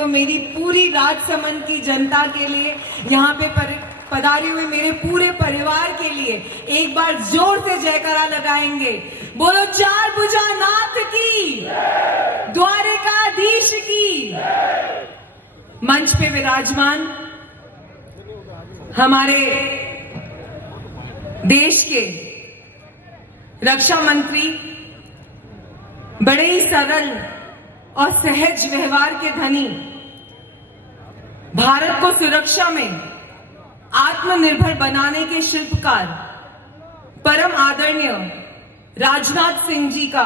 तो मेरी पूरी राजसमंद की जनता के लिए, यहाँ पे पधारे हुए मेरे पूरे परिवार के लिए एक बार जोर से जयकारा लगाएंगे। बोलो चार भुजा नाथ की, द्वारिकाधीश की। मंच पे विराजमान हमारे देश के रक्षा मंत्री, बड़े ही सरल और सहज व्यवहार के धनी, भारत को सुरक्षा में आत्मनिर्भर बनाने के शिल्पकार परम आदरणीय राजनाथ सिंह जी का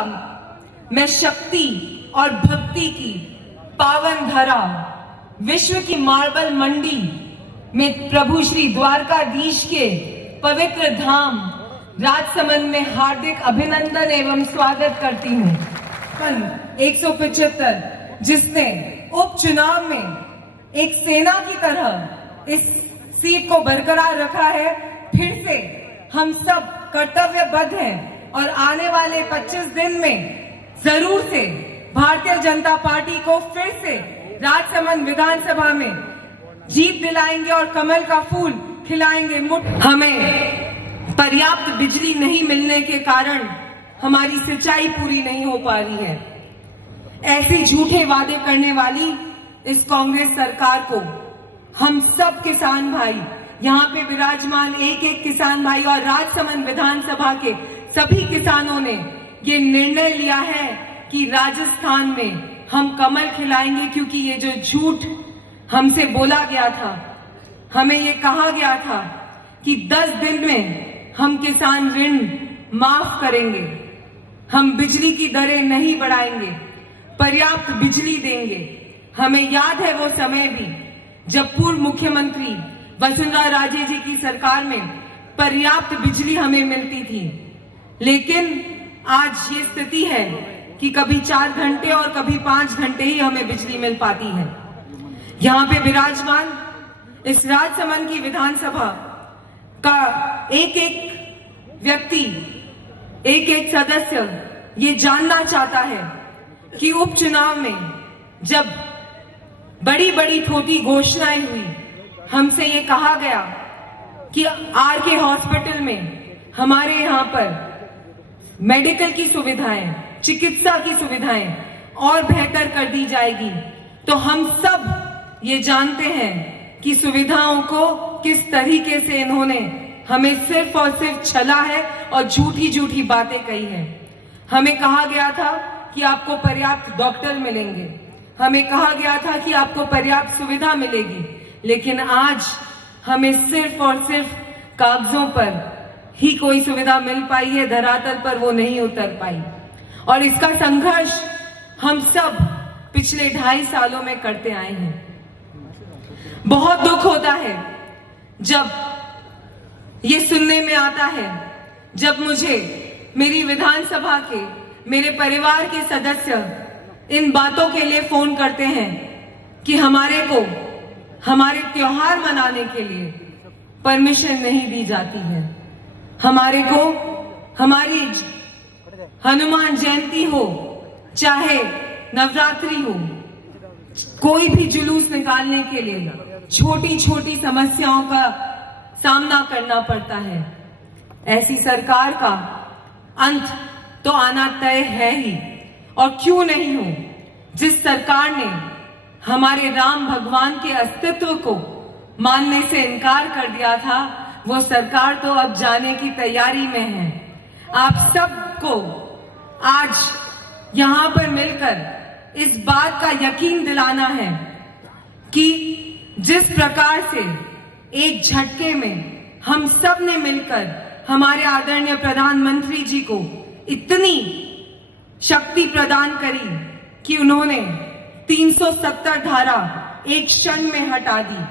मैं शक्ति और भक्ति की पावन धरा विश्व की मार्बल मंडी में प्रभु श्री द्वारकाधीश के पवित्र धाम राजसमंद में हार्दिक अभिनंदन एवं स्वागत करती हूँ। 175 जिसने उपचुनाव में एक सेना की तरह इस सीट को बरकरार रखा है, फिर से हम सब कर्तव्यबद्ध हैं और आने वाले 25 दिन में जरूर से भारतीय जनता पार्टी को फिर से राजसमंद विधानसभा में जीत दिलाएंगे और कमल का फूल खिलाएंगे। हमें पर्याप्त बिजली नहीं मिलने के कारण हमारी सिंचाई पूरी नहीं हो पा रही है। ऐसे झूठे वादे करने वाली इस कांग्रेस सरकार को हम सब किसान भाई, यहाँ पे विराजमान एक एक किसान भाई और राजसमंद विधानसभा के सभी किसानों ने ये निर्णय लिया है कि राजस्थान में हम कमल खिलाएंगे, क्योंकि ये जो झूठ हमसे बोला गया था, हमें ये कहा गया था कि 10 दिन में हम किसान ऋण माफ करेंगे, हम बिजली की दरें नहीं बढ़ाएंगे, पर्याप्त बिजली देंगे। हमें याद है वो समय भी जब पूर्व मुख्यमंत्री वसुंधरा राजे जी की सरकार में पर्याप्त बिजली हमें मिलती थी, लेकिन आज ये स्थिति है कि कभी 4 घंटे और कभी 5 घंटे ही हमें बिजली मिल पाती है। यहाँ पे विराजमान इस राजसमंद की विधानसभा का एक एक व्यक्ति, एक एक सदस्य ये जानना चाहता है कि उपचुनाव में जब बड़ी बड़ी थोटी घोषणाएं हुई, हमसे ये कहा गया कि आरके हॉस्पिटल में हमारे यहाँ पर मेडिकल की सुविधाएं, चिकित्सा की सुविधाएं और बेहतर कर दी जाएगी, तो हम सब ये जानते हैं कि सुविधाओं को किस तरीके से इन्होंने हमें सिर्फ और सिर्फ छला है और झूठी झूठी बातें कही है। हमें कहा गया था कि आपको पर्याप्त डॉक्टर मिलेंगे, हमें कहा गया था कि आपको पर्याप्त सुविधा मिलेगी, लेकिन आज हमें सिर्फ और सिर्फ कागजों पर ही कोई सुविधा मिल पाई है, धरातल पर वो नहीं उतर पाई। और इसका संघर्ष हम सब पिछले 2.5 सालों में करते आए हैं। बहुत दुख होता है जब ये सुनने में आता है, जब मुझे मेरी विधानसभा के, मेरे परिवार के सदस्य इन बातों के लिए फोन करते हैं कि हमारे को हमारे त्योहार मनाने के लिए परमिशन नहीं दी जाती है, हमारे को हमारी हनुमान जयंती हो, चाहे नवरात्रि हो, कोई भी जुलूस निकालने के लिए छोटी छोटी समस्याओं का सामना करना पड़ता है। ऐसी सरकार का अंत तो आना तय है ही, और क्यों नहीं हो। जिस सरकार ने हमारे राम भगवान के अस्तित्व को मानने से इनकार कर दिया था, वो सरकार तो अब जाने की तैयारी में है। आप सबको आज यहाँ पर मिलकर इस बात का यकीन दिलाना है कि जिस प्रकार से एक झटके में हम सब ने मिलकर हमारे आदरणीय प्रधानमंत्री जी को इतनी शक्ति प्रदान करी कि उन्होंने 370 धारा एक क्षण में हटा दी।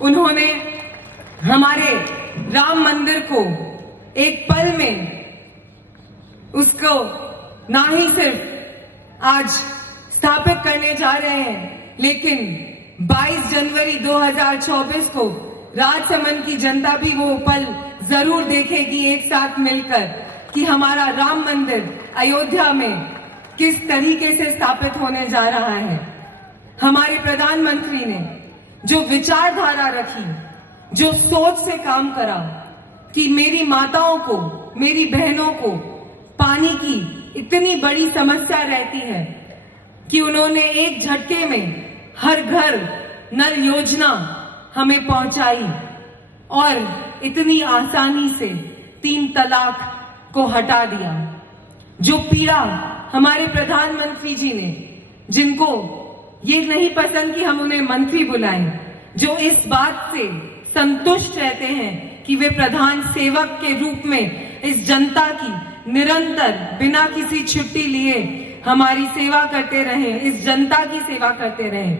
उन्होंने हमारे राम मंदिर को एक पल में उसको ना ही सिर्फ आज स्थापित करने जा रहे हैं, लेकिन 22 जनवरी 2024 को राजसमंद की जनता भी वो पल जरूर देखेगी एक साथ मिलकर कि हमारा राम मंदिर अयोध्या में किस तरीके से स्थापित होने जा रहा है। हमारे प्रधानमंत्री ने जो विचारधारा रखी, जो सोच से काम करा कि मेरी माताओं को, मेरी बहनों को पानी की इतनी बड़ी समस्या रहती है कि उन्होंने एक झटके में हर घर नल योजना हमें पहुंचाई और इतनी आसानी से 3 तलाक को हटा दिया। जो पीड़ा हमारे प्रधानमंत्री जी ने, जिनको ये नहीं पसंद कि हम उन्हें मंत्री बुलाएं, जो इस बात से संतुष्ट रहते हैं कि वे प्रधान सेवक के रूप में इस जनता की निरंतर बिना किसी छुट्टी लिए हमारी सेवा करते रहे, इस जनता की सेवा करते रहे,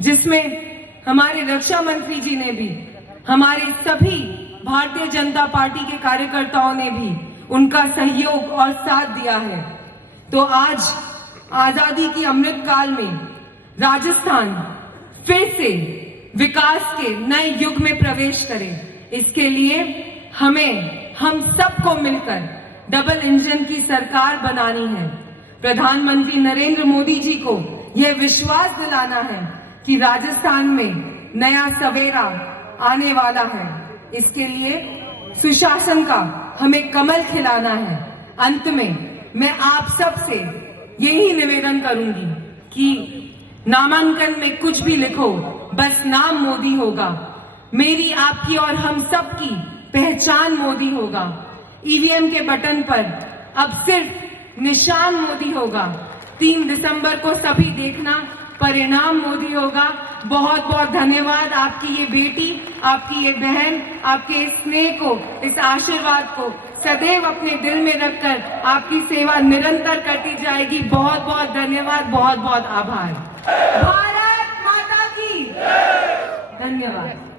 जिसमें हमारे रक्षा मंत्री जी ने भी, हमारे सभी भारतीय जनता पार्टी के कार्यकर्ताओं ने भी उनका सहयोग और साथ दिया है। तो आज आजादी की अमृत काल में राजस्थान फिर से विकास के नए युग में प्रवेश करे, इसके लिए हम सबको मिलकर डबल इंजन की सरकार बनानी है। प्रधानमंत्री नरेंद्र मोदी जी को यह विश्वास दिलाना है कि राजस्थान में नया सवेरा आने वाला है। इसके लिए सुशासन का हमें कमल खिलाना है। अंत में मैं आप सब से यही निवेदन करूंगी कि नामांकन में कुछ भी लिखो, बस नाम मोदी होगा। मेरी, आपकी और हम सब की पहचान मोदी होगा। ईवीएम के बटन पर अब सिर्फ निशान मोदी होगा। 3 दिसंबर को सभी देखना, परिणाम मोदी होगा। बहुत बहुत धन्यवाद। आपकी ये बेटी, आपकी ये बहन, आपके इस स्नेह को, इस आशीर्वाद को सदैव अपने दिल में रखकर आपकी सेवा निरंतर करती जाएगी। बहुत बहुत धन्यवाद, बहुत बहुत आभार। भारत माता की धन्यवाद।